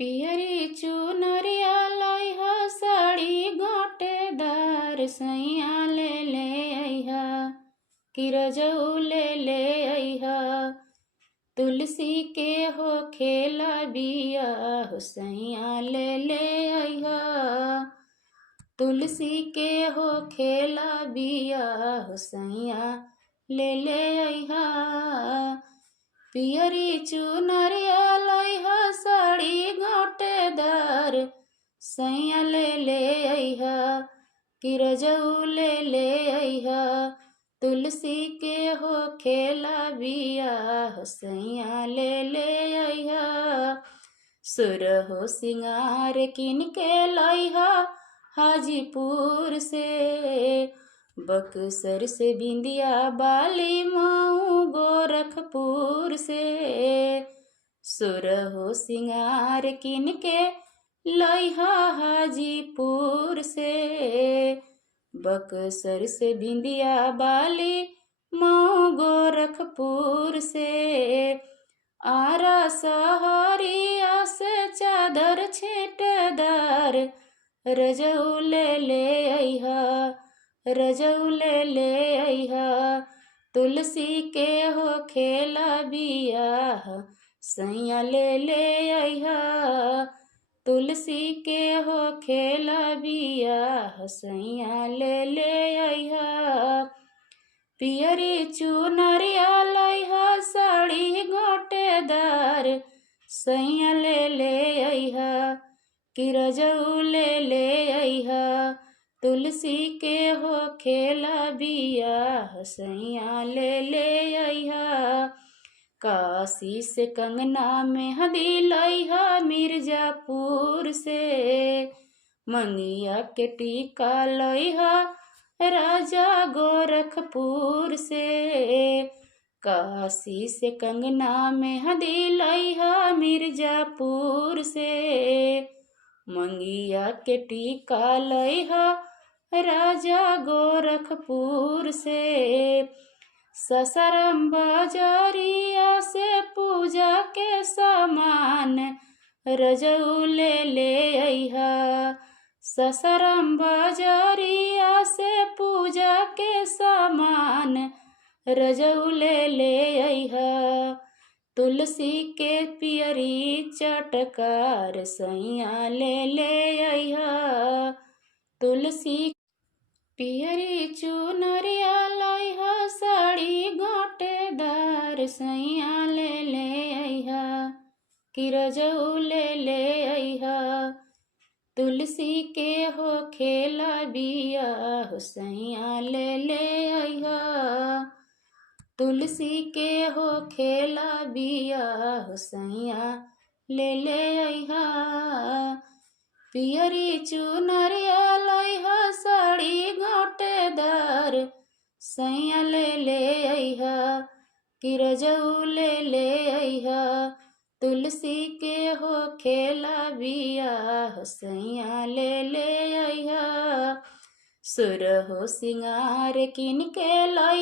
पियरी चुनरिया लइहा साड़ी गोटेदार सैया ले अइहा किरजऊ ले अइहा तुलसी के हो खेला बिया हो सैया ले अइहा तुलसी के हो खेला बिया हो सैया ले अइहा पियरी चुनरिया लइहा साड़ी गोटेदार सैया ले अइहा किरजऊ ले अइहा तुलसी के हो खेला बिया हो सैया ले अइहा सुर हो सिंगार किन के लइहा हाजीपुर से बक्सर से बिंदिया बाली मऊ गोरखपुर से सुर हो सिंगार किन के लइहा हाजीपुर से बक्सर से बिंदिया बाली मऊ गोरखपुर से आरा सहरिया से चादर छेटदार रजऊ ले अइहा रजऊ ले अइहा तुलसी के हो खेला बिया सैया ले अइहा तुलसी के हो खेला बिया सैया ले अइहा पियरी चुनरिया लइहा साड़ी गोटेदार सैया ले अइहा किरजऊ ले अइहा तुलसी के हो खेला बिया सैया ले अइहा काशी से कंगना में हदी लइहा मिर्जापुर से मंगिया के टीका लइहा राजा गोरखपुर से काशी से कंगना में हदी लइहा मिर्जापुर से मंगिया के टीका लइहा राजा गोरखपुर से ससरम बाजारिया से पूजा के सामान रजऊ ले अइहा ससरम बाजारिया से पूजा के सामान रजऊ ले अइहा तुलसी के पियरी चटकार सैया ले अइहा तुलसी पियरी चुनरिया लइहा साड़ी गोटेदार सैया ले अइहा किरजऊ ले अइहा तुलसी के हो खेला बिया हो सैया ले अइहा तुलसी के हो खेला बिया हो सैया ले अइहा पियरी चुनरिया लइहा साड़ी गोटेदार सैया ले अइहा किरजऊ ले अइहा तुलसी के हो खेला बिया हो सैया ले अइहा सुर हो सिंगार किन के लइहा